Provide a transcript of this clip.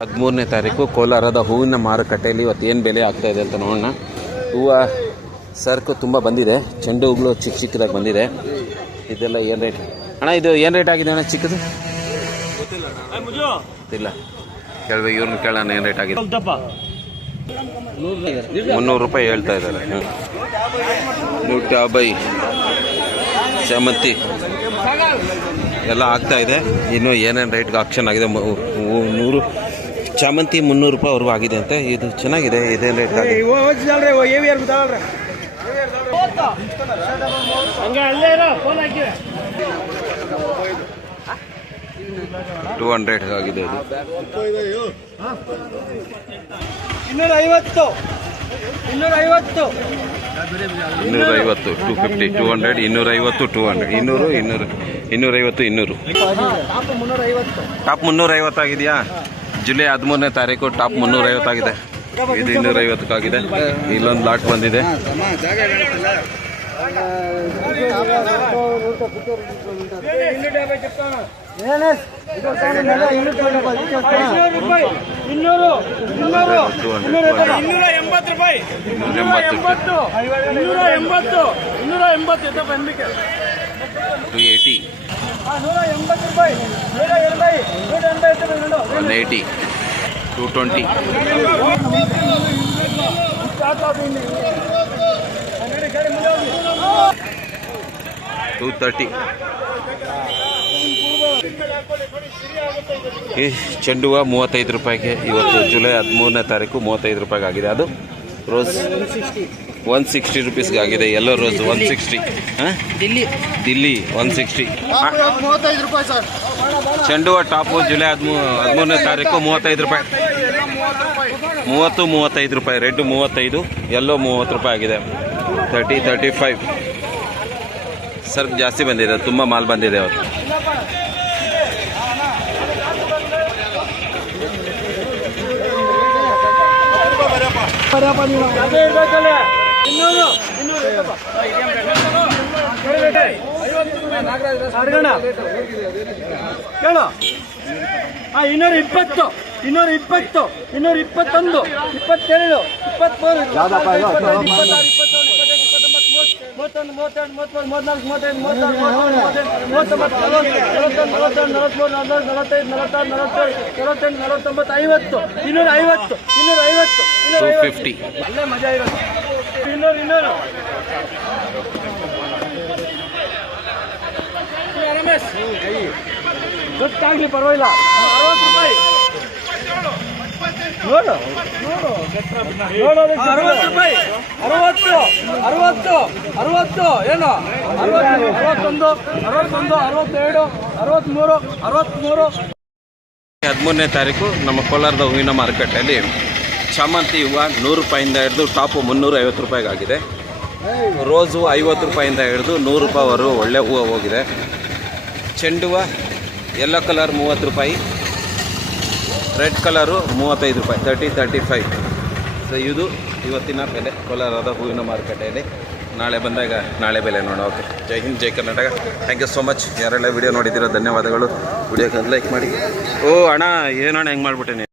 13ನೇ ತಾರೀಕು ಕೋಲಾರದ ಹೂವಿನ ಮಾರುಕಟ್ಟೆಯಲ್ಲಿ ಇವತ್ತು ಏನು ಬೆಲೆ ಆಗ್ತಾ ಇದೆ ಅಂತ ನೋಡೋಣ. ಹೂವು ಸರ್ಕು ತುಂಬ ಬಂದಿದೆ, ಚೆಂಡು ಹೂಗಳು ಚಿಕ್ಕ ಚಿಕ್ಕದಾಗಿ ಬಂದಿದೆ. ಇದೆಲ್ಲ ಏನು ರೇಟ್ ಅಣ್ಣ? ಇದು ಏನು ರೇಟ್ ಆಗಿದೆ ಅಣ್ಣ ಚಿಕ್ಕದು? ಗೊತ್ತಿಲ್ಲ, ಕೇಳ್ಬೇಕು, ಇವ್ರನ್ನ ಕೇಳೋಣ ಏನು ರೇಟ್ ಆಗಿದೆ. 300 ರೂಪಾಯಿ ಹೇಳ್ತಾ ಇದ್ದಾರೆ. 150 ಚಾಮಂತಿ ಎಲ್ಲ ಆಗ್ತಾ ಇದೆ. ಇನ್ನು ಏನೇನು ರೇಟ್ಗೆ ಆಕ್ಷನ್ ಆಗಿದೆ. 100 ಚಾಮಂತಿ 300 ರೂಪಾಯಿವರೆಗೂ ಆಗಿದೆ ಅಂತೆ. ಇದು ಚೆನ್ನಾಗಿದೆ. ಇದೇನು ರೇಟ್ ಆಗಿದೆ? 200 ಆಗಿದೆ. ಇದು 250 250 250 200 250 200 250 ಟಾಪ್ 350 ಆಗಿದೆಯಾ? ಜುಲೈ 13ನೇ ತಾರೀಕು ಟಾಪ್ 350 ಆಗಿದೆ. ಇದು 250 ಆಗಿದೆ. ಇಲ್ಲೊಂದು ಲಾಟ್ ಬಂದಿದೆ. $180 $220 $230. ಈ ಚೆಂಡು ಹೂವು 35 ರೂಪಾಯಿಗೆ ಇವತ್ತು ಜುಲೈ 13ನೇ ತಾರೀಕು 35 ರೂಪಾಯಿಗೆ ಆಗಿದೆ. ಅದು ರೋಸ್ 160 ರೂಪೀಸ್ಗೆ ಆಗಿದೆ. ಎಲ್ಲೋ ರೋಸ್ 160. ದಿಲ್ಲಿ 160. ಚೆಂಡು ಹೂವು ಟಾಪು ಜುಲೈ 13ನೇ ತಾರೀಕು 35 ರೂಪಾಯಿ. 35 ರೂಪಾಯಿ. ರೆಡ್ 35, ಎಲ್ಲೋ 30 ರೂಪಾಯಿ ಆಗಿದೆ. 30 35. ಸರ್ಕ್ ಜಾಸ್ತಿ ಬಂದಿದೆ, ತುಂಬ ಮಾಲ್ ಬಂದಿದೆ ಅವತ್ತು. ಕೇಳು. 220 220 221 22 $250. ಮಜಾ ಇರೋದು. 200 ರಮೇಶ್ ಗೊತ್ತಾಗ್ಲಿ, ಪರವಾಗಿಲ್ಲ. 60 ರೂಪಾಯಿ ನೋಡು. 60 ರೂಪಾಯಿ. 60 ಏನು? 61 62 63 63. 13ನೇ ತಾರೀಕು ನಮ್ಮ ಕೋಲಾರದ ಹೂವಿನ ಮಾರುಕಟ್ಟೆಯಲ್ಲಿ ಚಾಮಂತಿ ಹೂವು 100 ರೂಪಾಯಿಂದ ಹಿಡಿದು ಟಾಪು 350 ರೂಪಾಯಿಗೆ ಆಗಿದೆ. ರೋಸು 50 ರೂಪಾಯಿಂದ ಹಿಡಿದು 100 ರೂಪಾಯಿವರೆಗೂ ಒಳ್ಳೆ ಹೂವು ಹೋಗಿದೆ. ಚೆಂಡು ಹೂವು ಯೆಲ್ಲೋ ಕಲರ್ 30 ರೂಪಾಯಿ, ರೆಡ್ ಕಲರು 35 ರೂಪಾಯಿ. 30 35. ಸೊ ಇದು ಇವತ್ತಿನ ಬೆಲೆ ಕೋಲಾರದ ಹೂವಿನ ಮಾರುಕಟ್ಟೆಯಲ್ಲಿ. ನಾಳೆ ಬಂದಾಗ ನಾಳೆ ಬೆಲೆ ನೋಡೋಣ. Okay, Jai Hind, Jai Karnataka. Thank you so much. ಯಾರೆಲ್ಲ ವಿಡಿಯೋ ನೋಡಿದ್ದೀರೋ ಧನ್ಯವಾದಗಳು. ವಿಡಿಯೋಕ್ಕೆ ಲೈಕ್ ಮಾಡಿ. ಓ ಅಣ್ಣ, ಏನಣ್ಣ ಹೆಂಗೆ ಮಾಡಿಬಿಟ್ಟೆ ನೀನು?